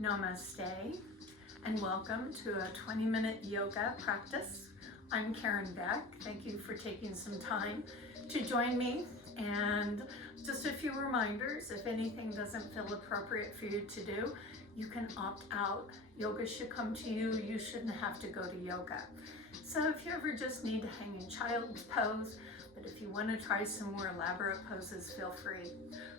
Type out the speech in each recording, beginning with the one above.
Namaste and welcome to a 20-minute yoga practice. I'm Beck. Thank you for taking some time to join me, and just a few reminders: if anything doesn't feel appropriate for you to do, you can opt out. Yoga should come to you. You shouldn't have to go to yoga. So if you ever just need to hang in child's pose, but if you want to try some more elaborate poses, feel free.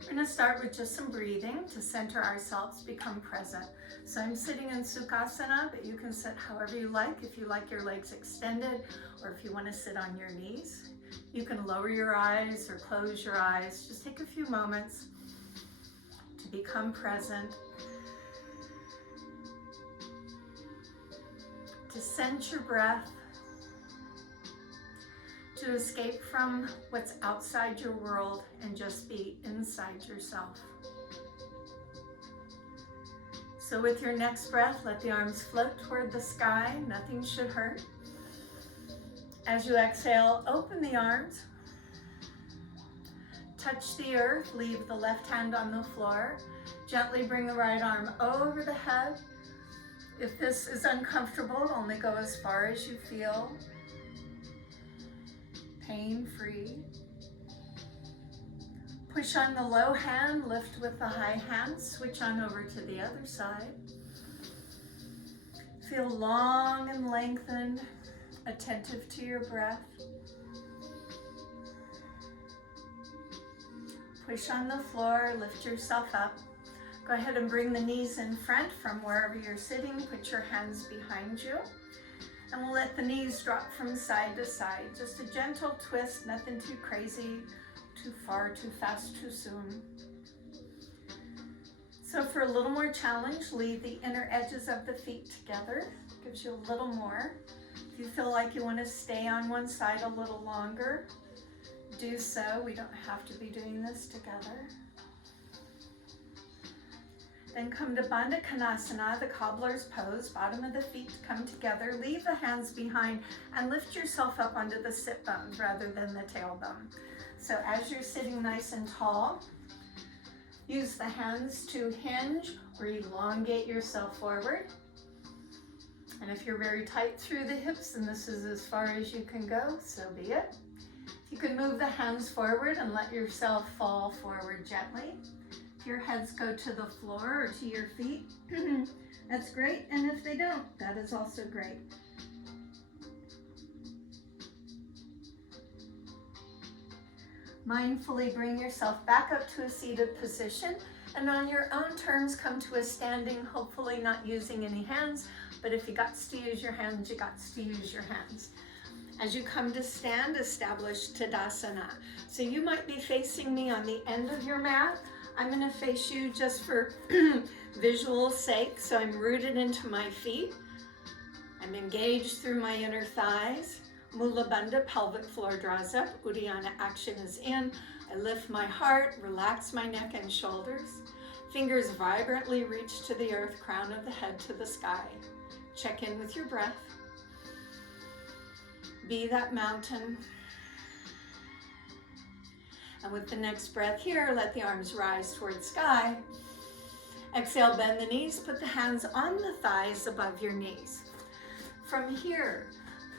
We're going to start with just some breathing to center ourselves, become present. So I'm sitting in Sukhasana, but you can sit however you like. If you like your legs extended, or if you want to sit on your knees, you can lower your eyes or close your eyes. Just take a few moments to become present, to sense your breath, to escape from what's outside your world and just be inside yourself. So with your next breath, let the arms float toward the sky. Nothing should hurt. As you exhale, open the arms. Touch the earth. Leave the left hand on the floor. Gently bring the right arm over the head. If this is uncomfortable, only go as far as you feel. Pain-free. Push on the low hand, lift with the high hand, switch on over to the other side. Feel long and lengthened, attentive to your breath. Push on the floor, lift yourself up. Go ahead and bring the knees in front from wherever you're sitting. Put your hands behind you. And we'll let the knees drop from side to side. Just a gentle twist, nothing too crazy, too far, too fast, too soon. So for a little more challenge, leave the inner edges of the feet together. Gives you a little more. If you feel like you want to stay on one side a little longer, do so. We don't have to be doing this together. Then come to Bandha Konasana, the cobbler's pose. Bottom of the feet come together. Leave the hands behind and lift yourself up onto the sit bones rather than the tailbone. So as you're sitting nice and tall, use the hands to hinge or elongate yourself forward. And if you're very tight through the hips, and this is as far as you can go, so be it. You can move the hands forward and let yourself fall forward gently. If your heads go to the floor or to your feet, that's great. And if they don't, that is also great. Mindfully bring yourself back up to a seated position, and on your own terms come to a standing, hopefully not using any hands, but if you got to use your hands, you got to use your hands. As you come to stand, establish Tadasana. So you might be facing me on the end of your mat. I'm going to face you just for visual sake. So I'm rooted into my feet. I'm engaged through my inner thighs. Mula Bandha, pelvic floor draws up. Uddiyana action is in. I lift my heart, relax my neck and shoulders. Fingers vibrantly reach to the earth, crown of the head to the sky. Check in with your breath. Be that mountain. And with the next breath here, let the arms rise towards sky. Exhale, bend the knees, put the hands on the thighs above your knees. From here,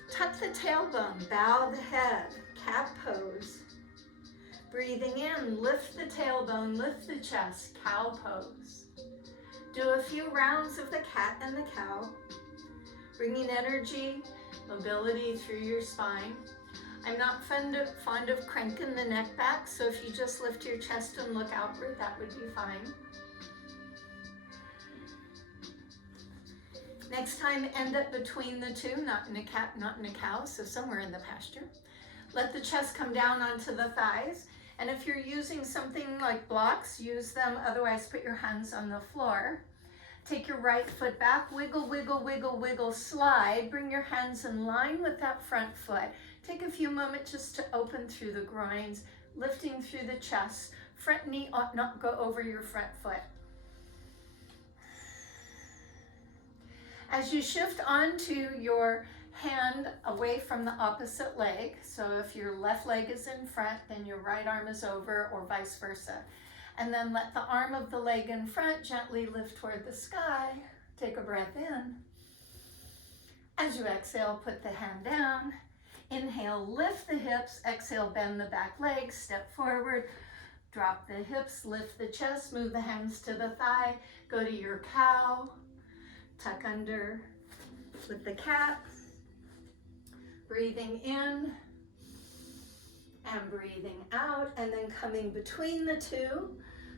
tuck the tailbone, bow the head, cat pose. Breathing in, lift the tailbone, lift the chest, cow pose. Do a few rounds of the cat and the cow, bringing energy, mobility through your spine. I'm not fond of cranking the neck back, so if you just lift your chest and look outward, that would be fine. Next time, end up between the two, not in a cat, not in a cow, so somewhere in the pasture. Let the chest come down onto the thighs, and if you're using something like blocks, use them, otherwise put your hands on the floor. Take your right foot back, wiggle, wiggle, wiggle, wiggle, slide. Bring your hands in line with that front foot. Take a few moments just to open through the groins, lifting through the chest. Front knee ought not go over your front foot. As you shift onto your hand away from the opposite leg, so if your left leg is in front, then your right arm is over, or vice versa. And then let the arm of the leg in front gently lift toward the sky. Take a breath in. As you exhale, put the hand down. Inhale, lift the hips. Exhale, bend the back leg, step forward. Drop the hips, lift the chest, move the hands to the thigh. Go to your cow. Tuck under with the cat. Breathing in and breathing out, and then coming between the two.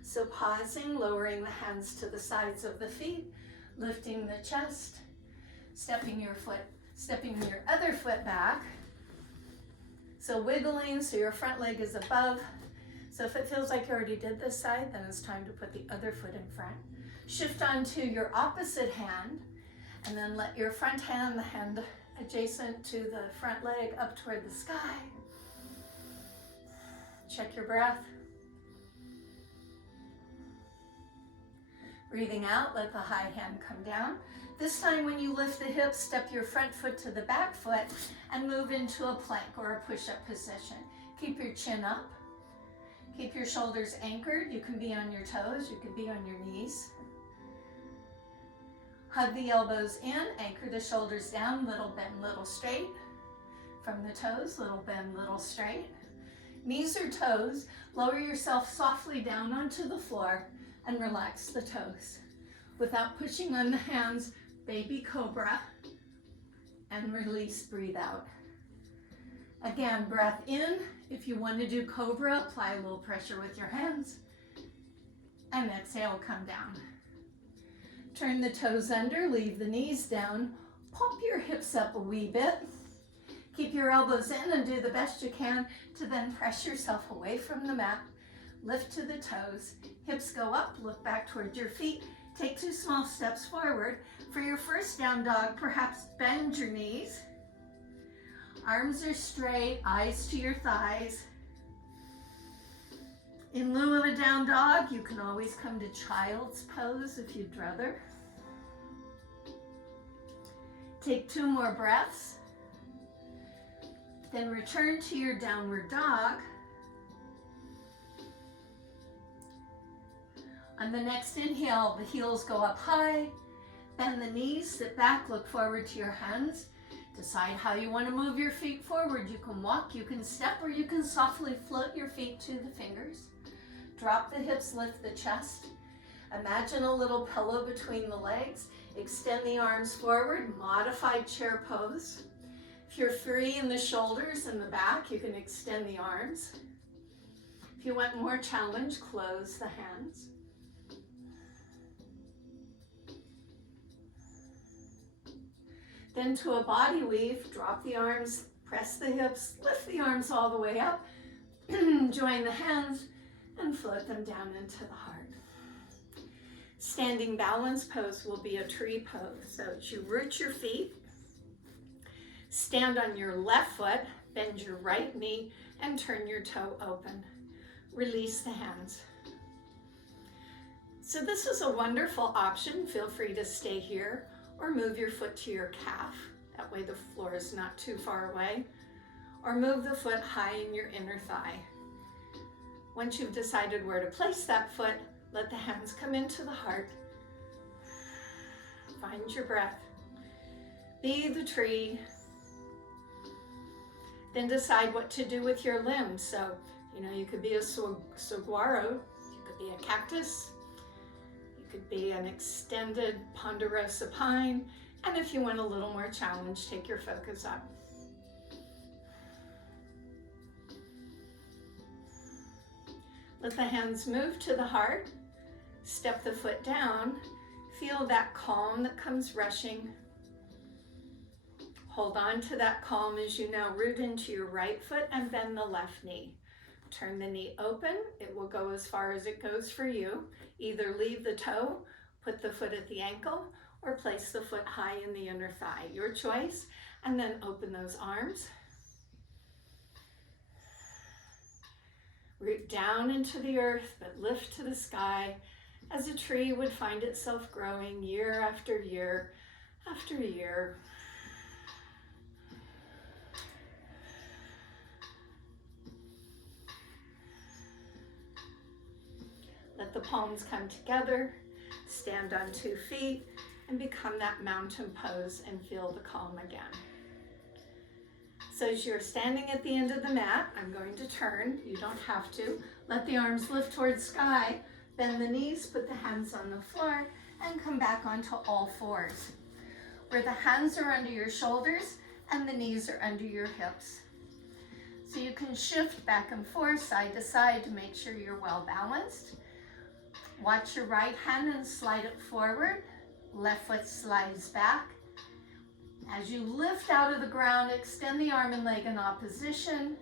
So pausing, lowering the hands to the sides of the feet, lifting the chest, stepping your other foot back. So wiggling so your front leg is above. So if it feels like you already did this side, then it's time to put the other foot in front. Shift onto your opposite hand, and then let your front hand, the hand adjacent to the front leg, up toward the sky. Check your breath. Breathing out, let the high hand come down. This time when you lift the hips, step your front foot to the back foot and move into a plank or a push-up position. Keep your chin up. Keep your shoulders anchored. You can be on your toes, you can be on your knees. Hug the elbows in, anchor the shoulders down, little bend, little straight. From the toes, little bend, little straight. Knees or toes, lower yourself softly down onto the floor and relax the toes. Without pushing on the hands, baby cobra, and release, breathe out. Again, breath in. If you want to do cobra, apply a little pressure with your hands. And exhale, come down. Turn the toes under, leave the knees down. Pop your hips up a wee bit. Keep your elbows in and do the best you can to then press yourself away from the mat. Lift to the toes. Hips go up, look back towards your feet. Take 2 small steps forward. For your first down dog, perhaps bend your knees. Arms are straight, eyes to your thighs. In lieu of a down dog, you can always come to child's pose if you'd rather. Take 2 more breaths. Then return to your downward dog. On the next inhale, the heels go up high. Bend the knees, sit back, look forward to your hands. Decide how you want to move your feet forward. You can walk, you can step, or you can softly float your feet to the fingers. Drop the hips, lift the chest. Imagine a little pillow between the legs. Extend the arms forward, modified chair pose. If you're free in the shoulders and the back, you can extend the arms. If you want more challenge, close the hands. Then to a body weave, drop the arms, press the hips, lift the arms all the way up, join the hands, and float them down into the heart. Standing balance pose will be a tree pose. So as you root your feet, stand on your left foot, bend your right knee, and turn your toe open. Release the hands. So this is a wonderful option. Feel free to stay here or move your foot to your calf. That way the floor is not too far away. Or move the foot high in your inner thigh. Once you've decided where to place that foot, let the hands come into the heart. Find your breath. Be the tree. Then decide what to do with your limbs. So, you could be a saguaro, you could be a cactus, you could be an extended ponderosa pine, and if you want a little more challenge, take your focus up. Let the hands move to the heart, step the foot down, feel that calm that comes rushing. Hold on to that calm as you now root into your right foot and bend the left knee. Turn the knee open. It will go as far as it goes for you. Either leave the toe, put the foot at the ankle, or place the foot high in the inner thigh. Your choice. And then open those arms. Root down into the earth, but lift to the sky as a tree would find itself growing year after year after year. palms come together, stand on 2 feet, and become that mountain pose and feel the calm again. So as you're standing at the end of the mat, I'm going to turn. You don't have to. Let the arms lift towards sky, bend the knees, put the hands on the floor, and come back onto all fours, where the hands are under your shoulders and the knees are under your hips. So you can shift back and forth, side to side, to make sure you're well balanced. Watch your right hand and slide it forward. Left foot slides back. As you lift out of the ground, extend the arm and leg in opposition.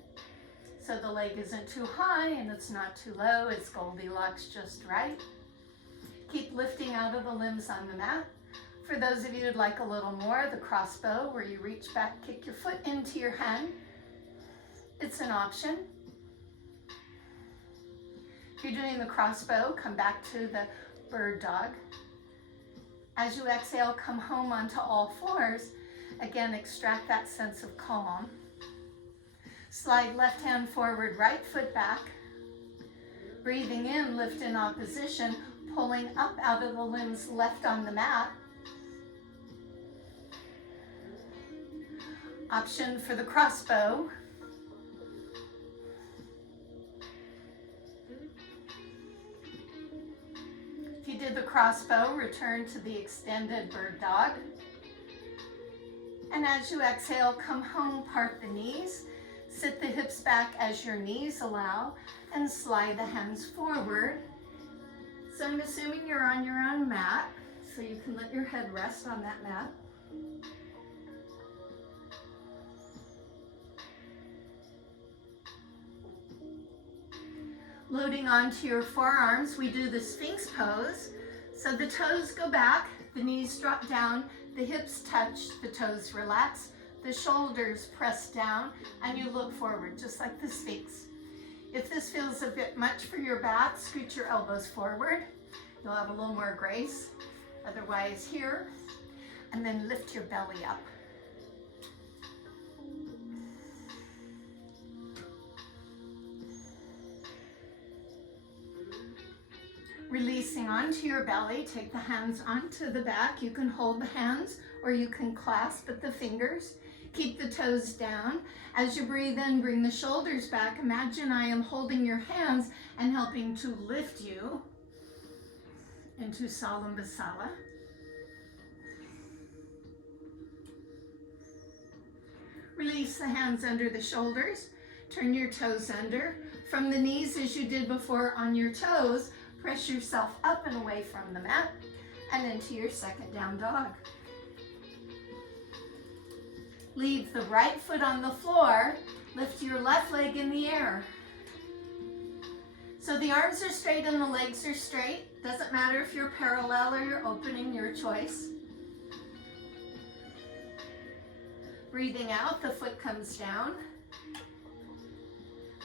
So the leg isn't too high and it's not too low. It's Goldilocks just right. Keep lifting out of the limbs on the mat. For those of you who'd like a little more, the crossbow, where you reach back, kick your foot into your hand. It's an option. If you're doing the crossbow, come back to the bird dog. As you exhale, come home onto all fours. Again, extract that sense of calm. Slide left hand forward, right foot back. Breathing in, lift in opposition, pulling up out of the limbs left on the mat. Option for the crossbow. If you did the crossbow, return to the extended bird dog. And as you exhale, come home, part the knees. Sit the hips back as your knees allow, and slide the hands forward. So I'm assuming you're on your own mat, so you can let your head rest on that mat. Loading onto your forearms, we do the Sphinx pose. So the toes go back, the knees drop down, the hips touch, the toes relax, the shoulders press down, and you look forward, just like the Sphinx. If this feels a bit much for your back, scoot your elbows forward. You'll have a little more grace. Otherwise, here, and then lift your belly up. Releasing onto your belly, take the hands onto the back. You can hold the hands or you can clasp at the fingers. Keep the toes down. As you breathe in, bring the shoulders back. Imagine I am holding your hands and helping to lift you into Salambasala. Release the hands under the shoulders. Turn your toes under. From the knees, as you did before on your toes, press yourself up and away from the mat and into your second down dog. Leave the right foot on the floor. Lift your left leg in the air. So the arms are straight and the legs are straight. Doesn't matter if you're parallel or you're opening, your choice. Breathing out, the foot comes down.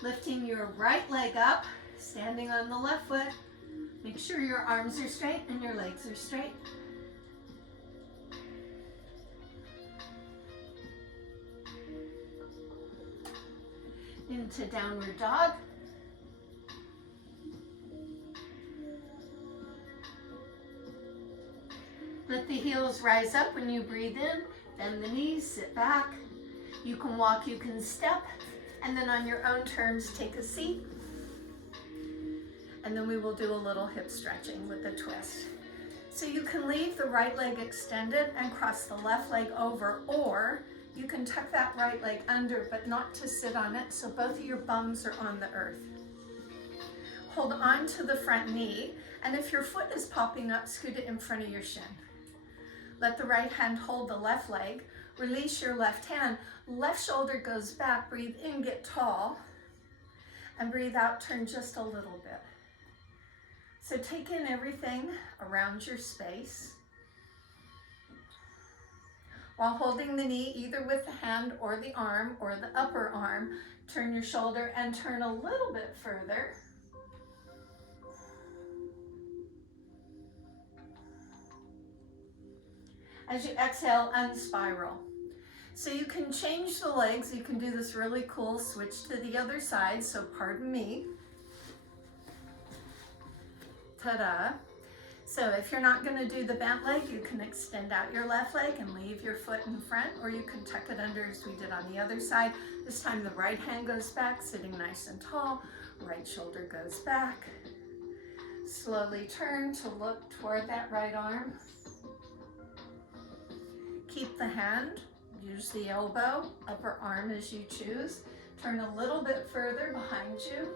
Lifting your right leg up, standing on the left foot. Make sure your arms are straight and your legs are straight. Into downward dog. Let the heels rise up when you breathe in. Bend the knees, sit back. You can walk, you can step, and then on your own terms, take a seat. And then we will do a little hip stretching with a twist. So you can leave the right leg extended and cross the left leg over, or you can tuck that right leg under, but not to sit on it, so both of your bums are on the earth. Hold on to the front knee, and if your foot is popping up, scoot it in front of your shin. Let the right hand hold the left leg. Release your left hand. Left shoulder goes back. Breathe in, get tall. And breathe out, turn just a little bit. So take in everything around your space. While holding the knee, either with the hand or the arm or the upper arm, turn your shoulder and turn a little bit further. As you exhale, unspiral. So you can change the legs. You can do this really cool switch to the other side, so pardon me. ta-da. So if you're not going to do the bent leg, you can extend out your left leg and leave your foot in front, or you can tuck it under as we did on the other side. This time the right hand goes back, sitting nice and tall. Right shoulder goes back. Slowly turn to look toward that right arm. Keep the hand, use the elbow, upper arm as you choose. Turn a little bit further behind you.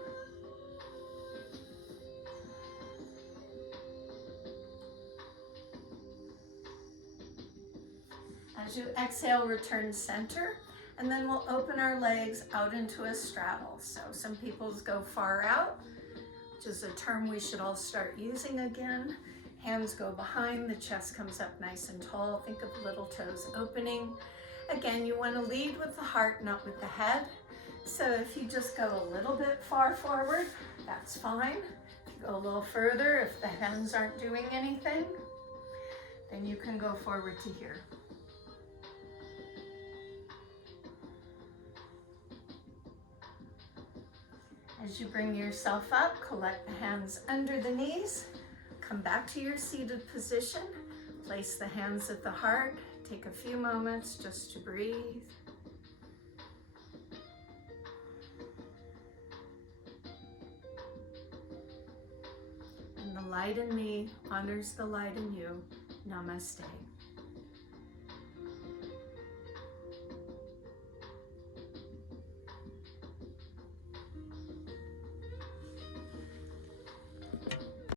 As you exhale, return center, and then we'll open our legs out into a straddle. So some people go far out, which is a term we should all start using again. Hands go behind, the chest comes up nice and tall. Think of little toes opening. Again, you want to lead with the heart, not with the head. So if you just go a little bit far forward, that's fine. If you go a little further, if the hands aren't doing anything, then you can go forward to here. As you bring yourself up, collect the hands under the knees. Come back to your seated position. Place the hands at the heart. Take a few moments just to breathe. And the light in me honors the light in you. Namaste.